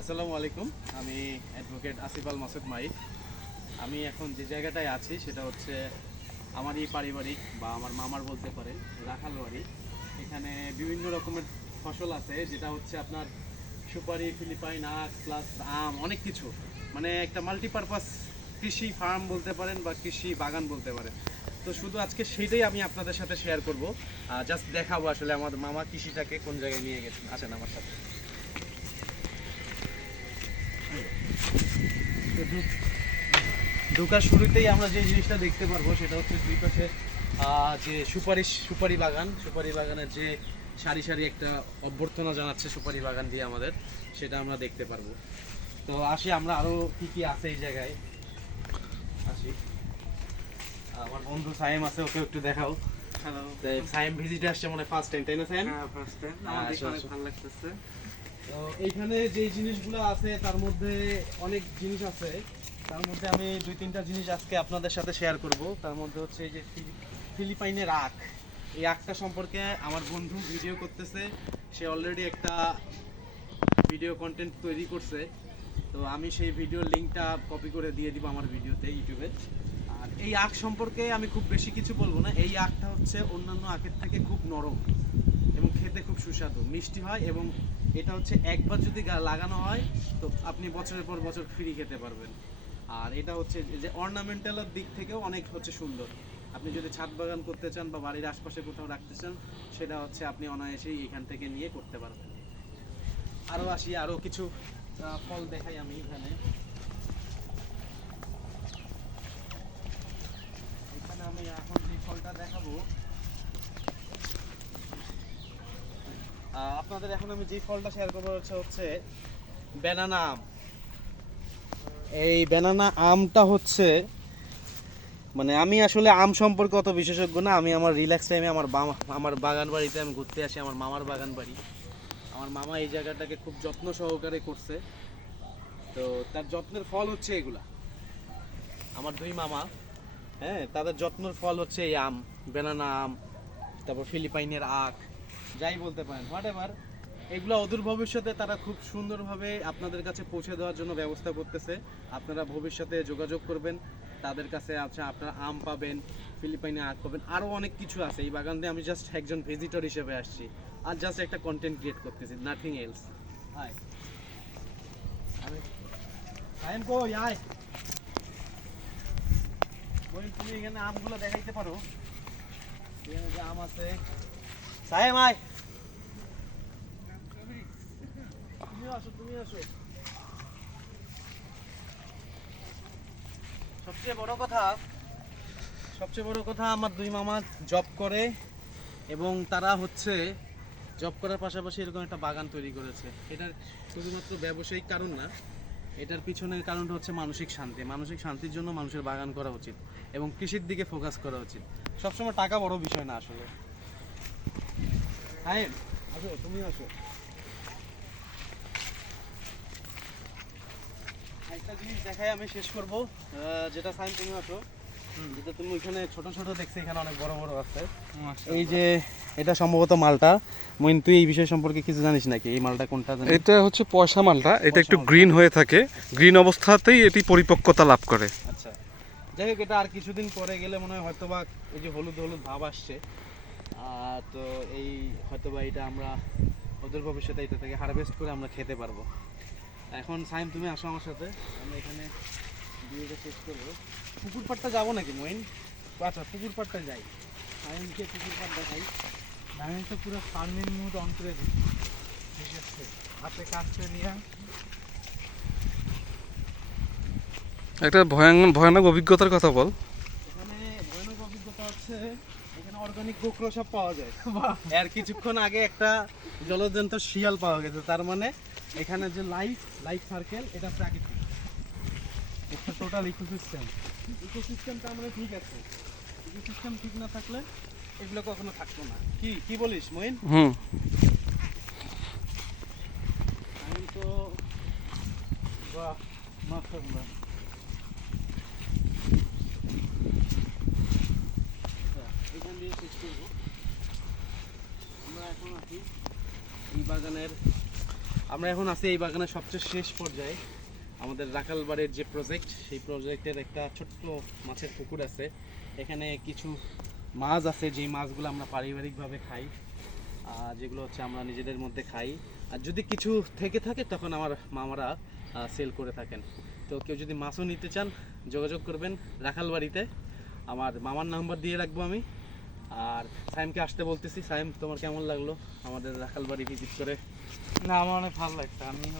আসসালামু আলাইকুম। আমি অ্যাডভোকেট আসিফ আল মাসুদ মাহিদ। আমি এখন যে জায়গাটায় আছি সেটা হচ্ছে আমারই পারিবারিক বা আমার মামার বলতে পারেন রাখাল বাড়ি। এখানে বিভিন্ন রকমের ফসল আছে, যেটা হচ্ছে আপনার সুপারি, ফিলিপাইন আখ প্লাস আম, অনেক কিছু, মানে একটা মাল্টিপারপাস কৃষি ফার্ম বলতে পারেন বা কৃষি বাগান বলতে পারেন। তো শুধু আজকে সেইটাই আমি আপনাদের সাথে শেয়ার করব, জাস্ট দেখাবো আসলে আমার মামা কৃষিটাকে কোন জায়গায় নিয়ে গেছেন। আসেন আমার সাথে। তো ঢোকার শুরুতেই আমরা যে জিনিসটা দেখতে পারবো সেটা হচ্ছে দুই পাশে যে সুপারি বাগান, সুপারি বাগানের যে সারি সারি একটা অভ্যর্থনা জানাচ্ছে সুপারি বাগান দিয়ে আমাদের, সেটা আমরা দেখতে পারবো। তো আসি আমরা, আরো কি কি আছে এই জায়গায় আসি। আমার বন্ধু সাইম আছে, ওকে একটু দেখাও। হ্যালো সাইম, ভিজিটে আসছে মনে ফার্স্ট টাইম, তাই না সাইম? হ্যাঁ, ফার্স্ট টাইম। আমার দেখে অনেক ভালো লাগতেছে। তো এইখানে যে জিনিসগুলো আছে তার মধ্যে অনেক জিনিস আছে, তার মধ্যে আমি দুই তিনটা জিনিস আজকে আপনাদের সাথে শেয়ার করব। তার মধ্যে হচ্ছে এই যে ফিলিপাইনের আখ, এই আখটা সম্পর্কে আমার বন্ধু ভিডিও করতেছে, সে অলরেডি একটা ভিডিও কন্টেন্ট তৈরি করছে। তো আমি সেই ভিডিওর লিঙ্কটা কপি করে দিয়ে দিব আমার ভিডিওতে ইউটিউবে। আর এই আখ সম্পর্কে আমি খুব বেশি কিছু বলবো না। এই আখটা হচ্ছে অন্যান্য আখের থেকে খুব নরম এবং খেতে খুব সুস্বাদু, মিষ্টি হয়, এবং এটা হচ্ছে একবার যদি লাগানো হয় তো আপনি বছরের পর বছর ফ্রি খেতে পারবেন। আর এটা হচ্ছে যে অর্নামেন্টালের দিক থেকেও অনেক হচ্ছে সুন্দর। আপনি যদি ছাদ বাগান করতে চান বা বাড়ির আশপাশে কোথাও রাখতে চান, সেটা হচ্ছে আপনি অনায়াসেই এখান থেকে নিয়ে করতে পারবেন। আরও আসি, আরও কিছু ফল দেখাই আমি এখানে। এখানে আমি এখন যে ফলটা দেখাবো, আপনাদের এখন আমি যে ফলটা শেয়ার করবো হচ্ছে ব্যানানা আম। এই ব্যানানা আমটা হচ্ছে, মানে আমি আসলে আম সম্পর্কে অত বিশেষজ্ঞ না। আমি আমার রিল্যাক্স টাইমে আমার বাগান বাড়িতে আমি ঘুরতে আসি, আমার মামার বাগান বাড়ি। আমার মামা এই জায়গাটাকে খুব যত্ন সহকারে করছে। তো তার যত্নের ফল হচ্ছে এগুলা, আমার দুই মামা, হ্যাঁ, তাদের যত্নের ফল হচ্ছে এই আম, ব্যানানা আম, তারপর ফিলিপাইনের আখ, যাই বলতে পারেন, হোয়াট এভার। এগুলো অদূর ভবিষ্যতে তারা খুব সুন্দরভাবে আপনাদের কাছে পৌঁছে দেওয়ার জন্য ব্যবস্থা করতেছে। আপনারা ভবিষ্যতে যোগাযোগ করবেন তাদের কাছে। আচ্ছা, আপনারা আম পাবেন, ফিলিপাইনে আখ পাবেন, আরও অনেক কিছু আছে এই বাগান দিয়ে। আমি জাস্ট একজন ভিজিটর হিসেবে আসছি আর জাস্ট একটা কন্টেন্ট ক্রিয়েট করতেছি, নাথিং এলস। হাই, আমি আইম কই আয় বই, তুমি এখানে আমগুলো দেখাইতে পারো? এখানে যে আম আছে, সাহেব আয়, তুমি আসো, তুমি আসো। সবচেয়ে বড় কথা, সবচেয়ে বড় কথা, আমার দুই মামা জব করে এবং তারা হচ্ছে জব করার পাশাপাশি এরকম একটা বাগান তৈরি করেছে। এটার শুধুমাত্র ব্যবসায়িক কারণ না, এটার পিছনের কারণটা হচ্ছে মানসিক শান্তি। মানসিক শান্তির জন্য মানুষের বাগান করা উচিত এবং কৃষির দিকে ফোকাস করা উচিত। সবসময় টাকা বড় বিষয় না আসলে। হ্যাঁ, আসো, তুমি আসো। একটা জিনিস দেখাই আমি শেষ করবো, যেটা সাইন, তুমি আসো। যেটা তুমি ওইখানে ছোট ছোট দেখছি, এখানে অনেক বড় বড় আছে। এই যে এটা সম্ভবত মালটা। মইন, তুই এই বিষয় সম্পর্কে কিছু জানিস নাকি? এই মালটা কোনটা জানিস? এটা হচ্ছে পয়সা মালটা। এটা পয়সা একটু মালটা। গ্রিন হয়ে থাকে, গ্রিন অবস্থাতেই এটি পরিপক্কতা লাভ করে। আচ্ছা, যাই হোক, এটা আর কিছুদিন পরে গেলে মনে হয় হয়তোবা এই যে হলুদ হলুদ ভাব আসছে, তো এই হয়তোবা এটা আমরা ওদের ভবিষ্যতে এটা থেকে হারভেস্ট করে আমরা খেতে পারবো। এখন সাইম, তুমি আসো আমার সাথে, আমরা এখানে ভিডিওটা শেষ করবো। পুকুর পাড়টা যাবো নাকি মইন? আচ্ছা, পুকুর পাড়টা যাই, সাইমকে পুকুর পাড় দেখাই। আমি তো পুরো ফার্মিং মুড অন করে দিই, ঠিক আছে, হাতে কাজ করে নিয়ে। একটা ভয়ানক অভিজ্ঞতার কথা বল। এখানে ভয়ানক অভিজ্ঞতা হচ্ছে, এখানে অর্গানিক গোখরো সব পাওয়া যায়। আর কিছুক্ষণ আগে একটা জলজন্ত শিয়াল পাওয়া গেছে, তার মানে এখানে যে লাইফ সার্কেল, এটা প্রাকৃতিক, এটা টোটাল ইকোসিস্টেম। ইকোসিস্টেমটা মানে ঠিক আছে, ইকোসিস্টেম ঠিক না থাকলে এগুলো কখনো থাকতো না। কি কি বলিস মইন? হুম। আমি তো বাহ, মাশাআল্লাহ। এখান দিয়ে শেষ করবো। আমরা এখন আছি এই বাগানের আমরা এখন আছি এই বাগানের সবচেয়ে শেষ পর্যায়ে। আমাদের রাখালবাড়ির যে প্রজেক্ট, সেই প্রজেক্টের একটা ছোট্ট মাছের পুকুর আছে। এখানে কিছু মাছ আছে, যেই মাছগুলো আমরা পারিবারিকভাবে খাই, যেগুলো হচ্ছে আমরা নিজেদের মধ্যে খাই। আর যদি কিছু থেকে থাকে তখন আমার মামারা সেল করে থাকেন। তো কেউ যদি মাছও নিতে চান যোগাযোগ করবেন রাখালবাড়িতে। আমার মামার নাম্বার দিয়ে রাখবো আমি। আর সাইমকে আসতে বলতেছি। সাইম, তোমার কেমন লাগলো আমাদের রাখালবাড়ি ভিজিট করে? না, আমার অনেক ভালো লাগছে। আমি